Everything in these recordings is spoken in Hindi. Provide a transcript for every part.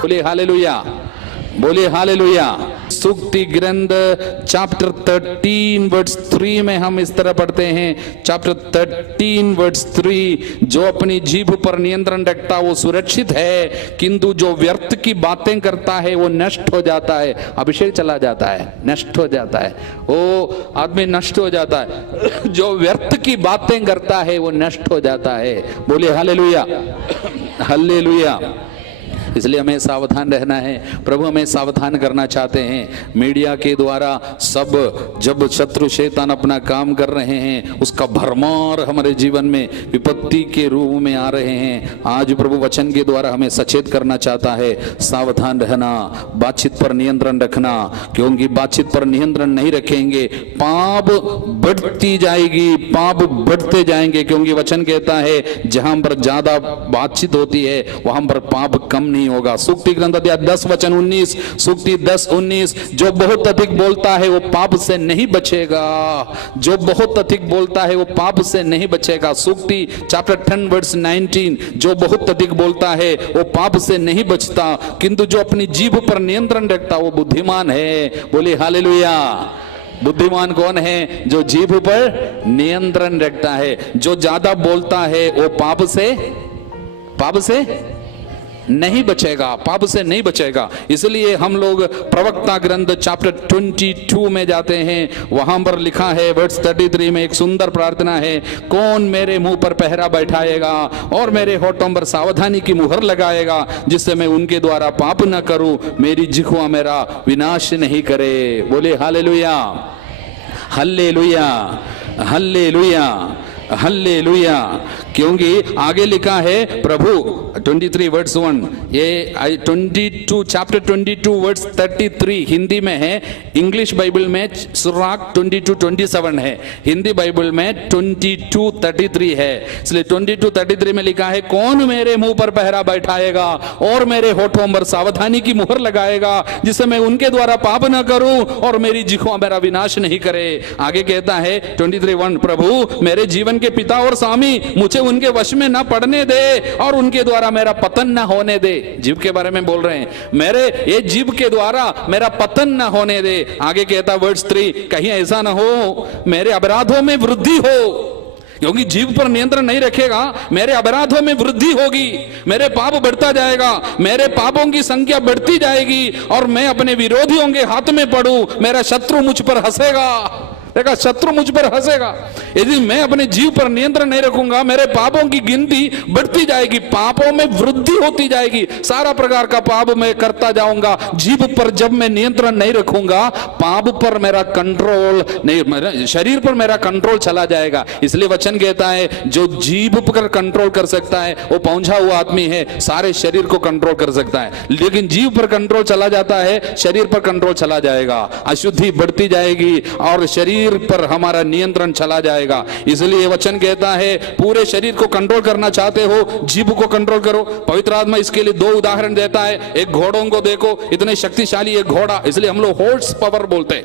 बोले हालेलुया, बोले हालेलुया। सूक्ति ग्रंथ चैप्टर 13 वर्स 3 में हम इस तरह पढ़ते हैं, चैप्टर 13 वर्स 3, जो अपनी जीभ पर नियंत्रण रखता वो सुरक्षित है, किंतु जो व्यर्थ की बातें करता है वो नष्ट हो जाता है। अभिषेक चला जाता है, नष्ट हो जाता है, वो आदमी नष्ट हो जाता है। जो व्यर्थ की बातें करता है वो नष्ट हो जाता है। बोले हालेलुया, हालेलुया। इसलिए हमें सावधान रहना है। प्रभु हमें सावधान करना चाहते हैं। मीडिया के द्वारा सब, जब शत्रु शैतान अपना काम कर रहे हैं, उसका भरमार हमारे जीवन में विपत्ति के रूप में आ रहे हैं। आज प्रभु वचन के द्वारा हमें सचेत करना चाहता है। सावधान रहना, बातचीत पर नियंत्रण रखना, क्योंकि बातचीत पर नियंत्रण नहीं रखेंगे पाप बढ़ती जाएगी, पाप बढ़ते जाएंगे। क्योंकि वचन कहता है जहां पर ज्यादा बातचीत होती है वहां पर पाप कम नहीं होगा। सूक्ति ग्रंथ अध्याय 10 वचन 19, सूक्ति 10:19, जो बहुत अधिक बोलता है वो पाप से नहीं बचेगा, जो बहुत अधिक बोलता है वो पाप से नहीं बचेगा। सूक्ति चैप्टर 10 वर्स 19, जो बहुत अधिक बोलता है वो पाप से नहीं बचता, किंतु जो अपनी जीभ पर नियंत्रण रखता वो बुद्धिमान है। बोले हालेलुया। बुद्धिमान कौन है? जो जीभ पर नियंत्रण रखता है। जो ज्यादा बोलता है वो पाप से नहीं बचेगा, पाप से नहीं बचेगा। इसलिए हम लोग प्रवक्ता ग्रंथ चैप्टर 22 में जाते हैं। वहां पर लिखा है वर्स 33 में एक सुंदर प्रार्थना है, कौन मेरे मुंह पर पहरा बैठाएगा और मेरे होठों पर सावधानी की मुहर लगाएगा, जिससे मैं उनके द्वारा पाप न करूं, मेरी जिह्वा मेरा विनाश नहीं करे। बोले हालेलुया, हालेलुया, हालेलुया, हालेलुया। क्योंकि आगे लिखा है प्रभु 23 वर्स 1, ये 22 चैप्टर 22 वर्स 33 हिंदी में है। इंग्लिश बाइबल में सुराग 22:27 है, हिंदी बाइबल में 22:33 है। इसलिए 22:33 में लिखा है, कौन मेरे मुंह पर पहरा बैठाएगा और मेरे होठों पर सावधानी की मुहर लगाएगा, जिससे मैं उनके द्वारा पाप न करूं और मेरी जिह्वा मेरा विनाश नहीं करे। आगे कहता है 23:1, प्रभु मेरे जीवन के पिता और स्वामी, मुझे उनके वश में ना पड़ने दे और उनके द्वारा मेरा पतन ना होने दे। जीव के बारे में बोल रहे हैं, मेरे ये जीव के द्वारा मेरा पतन ना होने दे। आगे कहता वर्स 3, कहीं ऐसा ना हो मेरे अपराधों में वृद्धि हो, क्योंकि जीव पर नियंत्रण नहीं रखेगा मेरे अपराधों में वृद्धि होगी, मेरे पाप बढ़ता जाएगा, मेरे पापों की संख्या बढ़ती जाएगी और मैं अपने विरोधियों के हाथ में पड़ूं, मेरा शत्रु मुझ पर हंसेगा। देखा, शत्रु मुझ पर हंसेगा। यदि मैं अपने जीव पर नियंत्रण नहीं रखूंगा मेरे पापों की गिनती बढ़ती जाएगी, पापों में वृद्धि होती जाएगी, सारा प्रकार का पाप मैं करता जाऊंगा। जीव पर जब मैं नियंत्रण नहीं रखूंगा, पाप पर मेरा कंट्रोल नहीं, शरीर पर मेरा कंट्रोल चला जाएगा। इसलिए वचन कहता है जो जीव पर कंट्रोल कर सकता है वो पहुंचा हुआ आदमी है, सारे शरीर को कंट्रोल कर सकता है। लेकिन जीव पर कंट्रोल चला जाता है, शरीर पर कंट्रोल चला जाएगा, अशुद्धि बढ़ती जाएगी और शरीर पर हमारा नियंत्रण चला जाएगा। इसलिए वचन कहता है पूरे शरीर को कंट्रोल करना चाहते हो, जीभ को कंट्रोल करो। पवित्र आत्मा इसके लिए 2 उदाहरण देता है। एक घोड़ों को देखो, इतने शक्तिशाली एक घोड़ा, इसलिए हम लोग हॉर्स पावर बोलते हैं,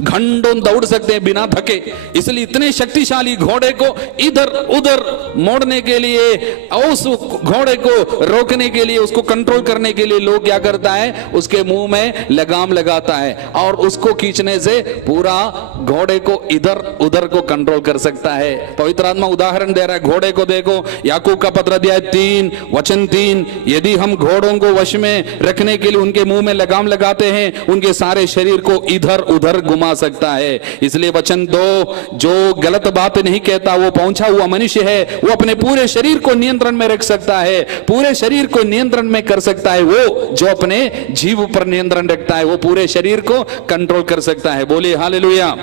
घंटों दौड़ सकते हैं बिना थके। इसलिए इतने शक्तिशाली घोड़े को इधर उधर मोड़ने के लिए, उस घोड़े को रोकने के लिए, उसको कंट्रोल करने के लिए लोग क्या करता है, उसके मुंह में लगाम लगाता है और उसको खींचने से पूरा घोड़े को इधर उधर को कंट्रोल कर सकता है। पवित्र आत्मा उदाहरण दे रहा है, घोड़े को देखो, याकूब का पत्र अध्याय 3 वचन 3, यदि हम घोड़ों को वश में रखने के लिए उनके मुंह में लगाम लगाते हैं, उनके सारे शरीर को इधर उधर घुमा सकता है। इसलिए वचन 2, जो गलत बात नहीं कहता वो पहुंचा हुआ मनुष्य है, वो अपने पूरे शरीर को नियंत्रण में रख सकता है, पूरे शरीर को नियंत्रण में कर सकता है। वो जो अपने जीव पर नियंत्रण रखता है वो पूरे शरीर को कंट्रोल कर सकता है। बोलिए हालेलुया।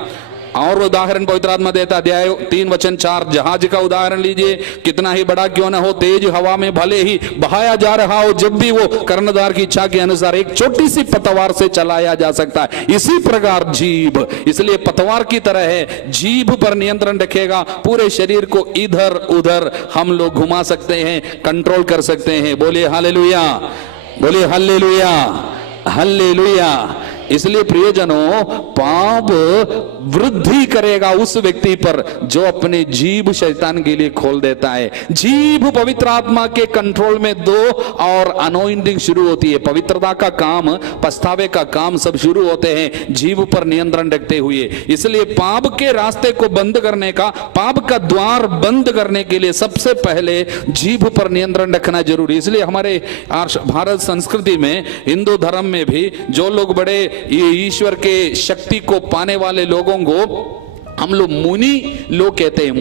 और उदाहरण पवित्र आत्मा देता अध्याय 3 वचन 4, जहाज का उदाहरण लीजिए, कितना ही बड़ा क्यों ना हो, तेज हवा में भले ही बहाया जा रहा हो, जब भी वो कर्णधार की इच्छा के अनुसार एक छोटी सी पतवार से चलाया जा सकता है। इसी प्रकार जीभ, इसलिए पतवार की तरह है, जीभ पर नियंत्रण रखेगा, पूरे शरीर को इधर उधर हम लोग घुमा सकते हैं, कंट्रोल कर सकते हैं। बोलिए हालेलुया, बोलिए हालेलुया, हालेलुया। इसलिए प्रियजनों, पाप वृद्धि करेगा उस व्यक्ति पर जो अपने जीभ शैतान के लिए खोल देता है। जीभ पवित्र आत्मा के कंट्रोल में दो और अनॉइंटिंग शुरू होती है। पवित्रता का काम, पछतावे का काम सब शुरू होते हैं जीभ पर नियंत्रण रखते हुए। इसलिए पाप के रास्ते को बंद करने का, पाप का द्वार बंद करने के लिए सबसे पहले जीभ पर नियंत्रण रखना जरूरी। इसलिए हमारे भारत संस्कृति में, हिंदू धर्म में भी जो लोग बड़े ईश्वर के शक्ति को पाने वाले लोगों को हम लोग मुनि लोग कहते हैं।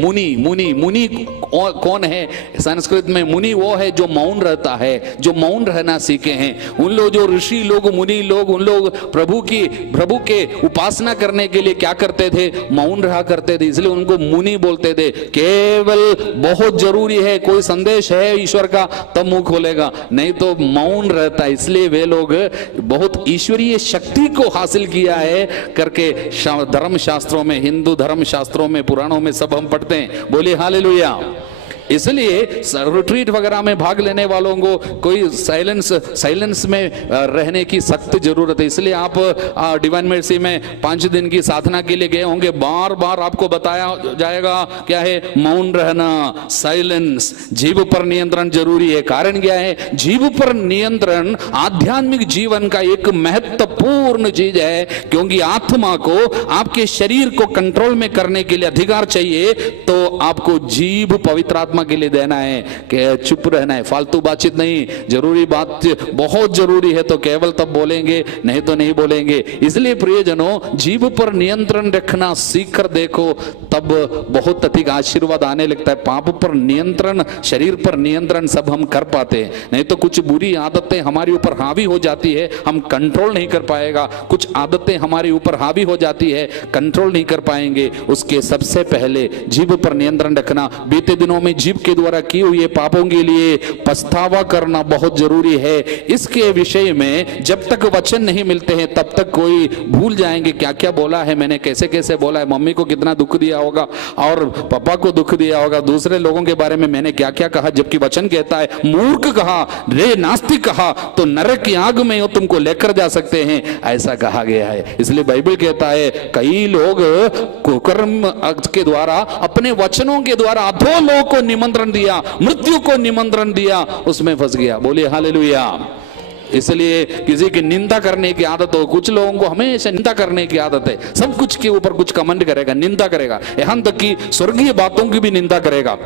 मुनि कौन है? संस्कृत में मुनि वो है जो मौन रहता है, जो मौन रहना सीखे हैं। उन लोग जो ऋषि लोग, मुनि लोग, उन लोग प्रभु के उपासना करने के लिए क्या करते थे? मौन रहा करते थे, इसलिए उनको मुनि बोलते थे। केवल बहुत जरूरी है, कोई संदेश है ईश्वर का, तब मुंह खोलेगा, नहीं तो मौन रहता है। इसलिए वे लोग बहुत ईश्वरीय शक्ति को हासिल किया है करके धर्म शास्त्रों में, हिंदू धर्म शास्त्रों में, पुराणों में सब हम पढ़ते हैं। बोलिए हालेलुया। इसलिए रिट्रीट वगैरह में भाग लेने वालों को कोई साइलेंस में रहने की सख्त जरूरत है। इसलिए आप डिवाइन मर्सी में 5 दिन की साधना के लिए गए होंगे, बार बार आपको बताया जाएगा क्या है? मौन रहना, साइलेंस, जीभ पर नियंत्रण जरूरी है। कारण क्या है? जीभ पर नियंत्रण आध्यात्मिक जीवन का एक महत्वपूर्ण चीज है, क्योंकि आत्मा को, आपके शरीर को कंट्रोल में करने के लिए अधिकार चाहिए, तो आपको जीभ पवित्र आत्मा के लिए देना है कि चुप रहना है, फालतू बातचीत नहीं। जरूरी बात बहुत जरूरी है तो केवल तब बोलेंगे, नहीं तो नहीं बोलेंगे। इसलिए प्रियजनों, जीभ पर नियंत्रण रखना सीख कर देखो, तब बहुत अधिक आशीर्वाद आने लगता है। पाप पर नियंत्रण, शरीर पर नियंत्रण सब हम कर पाते हैं, नहीं तो कुछ बुरी आदतें हमारे ऊपर हावी हो जाती है, हम कंट्रोल नहीं कर पाएगा। कुछ आदतें हमारे ऊपर हावी हो जाती है, कंट्रोल नहीं कर पाएंगे। उसके सबसे पहले जीभ पर नियंत्रण रखना। बीते दिनों में जीभ के द्वारा किए हुए पापों के लिए पछतावा करना बहुत जरूरी है। इसके विषय में जब तक वचन नहीं मिलते हैं तब तक कोई भूल जाएंगे क्या क्या बोला है मैंने, कैसे कैसे बोला है, मम्मी को कितना दुख दिया होगा और पापा को दुख दिया होगा, दूसरे लोगों के बारे में मैंने क्या क्या कहा। जबकि वचन कहता है, मूर्ख कहा, रे नास्तिक कहा तो नरक की आग में तुमको लेकर जा सकते हैं, ऐसा कहा गया है। इसलिए बाइबल कहता है कई लोग कुकर्म के द्वारा, अपने वचनों के द्वारा अधो लोग को निमंत्रण दिया, मृत्यु को निमंत्रण दिया, उसमें फंस गया। बोलिए हालेलुया। इसलिए किसी की निंदा करने की आदत हो, कुछ लोगों को हमेशा निंदा करने की आदत है, सब कुछ के ऊपर कुछ कमेंट करेगा, निंदा करेगा, यहां तक कि स्वर्गीय बातों की भी निंदा करेगा,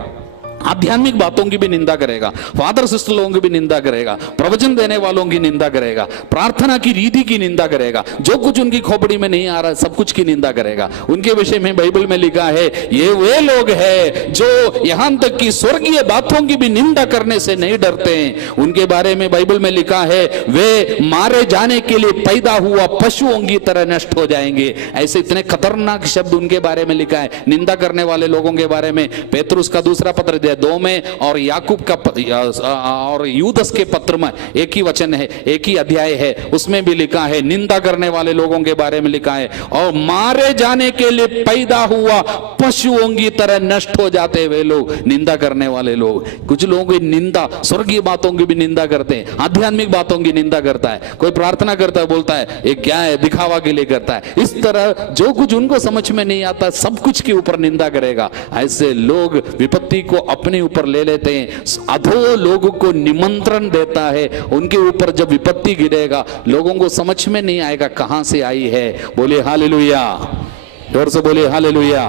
आध्यात्मिक बातों की भी निंदा करेगा, फादर सिस्टर लोगों की भी निंदा करेगा, प्रवचन देने वालों की निंदा करेगा, प्रार्थना की रीति की निंदा करेगा, जो कुछ उनकी खोपड़ी में नहीं आ रहा सब कुछ की निंदा करेगा। उनके विषय में बाइबल में लिखा है, ये वे लोग हैं जो यहां तक कि स्वर्गीय बातों की भी निंदा करने से नहीं डरते हैं। उनके बारे में बाइबल में लिखा है, वे मारे जाने के लिए पैदा हुआ पशुओं की तरह नष्ट हो जाएंगे। ऐसे इतने खतरनाक शब्द उनके बारे में लिखा है, निंदा करने वाले लोगों के बारे में। पेतरुस का दूसरा पत्र 2 में और याकूब का और यूदस के पत्र में एक ही वचन है, एक ही अध्याय है, उसमें भी लिखा है, निंदा करने वाले लोगों के बारे में लिखा है, और मारे जाने के लिए पैदा हुआ पशुओं की तरह नष्ट हो जाते वे लोग, निंदा करने वाले लोग। कुछ लोगों की निंदा स्वर्गीय बातों की भी निंदा करते हैं, आध्यात्मिक बातों की निंदा करता है, कोई प्रार्थना करता है बोलता है ये क्या है, दिखावा के लिए करता है। इस तरह जो कुछ उनको समझ में नहीं आता सब कुछ के ऊपर निंदा करेगा। ऐसे लोग विपत्ति को अपने ऊपर ले लेते हैं, अधो लोगों को निमंत्रण देता है। उनके ऊपर जब विपत्ति गिरेगा लोगों को समझ में नहीं आएगा कहां से आई है। बोलिए हालेलुया, जोर से बोलिए हालेलुया।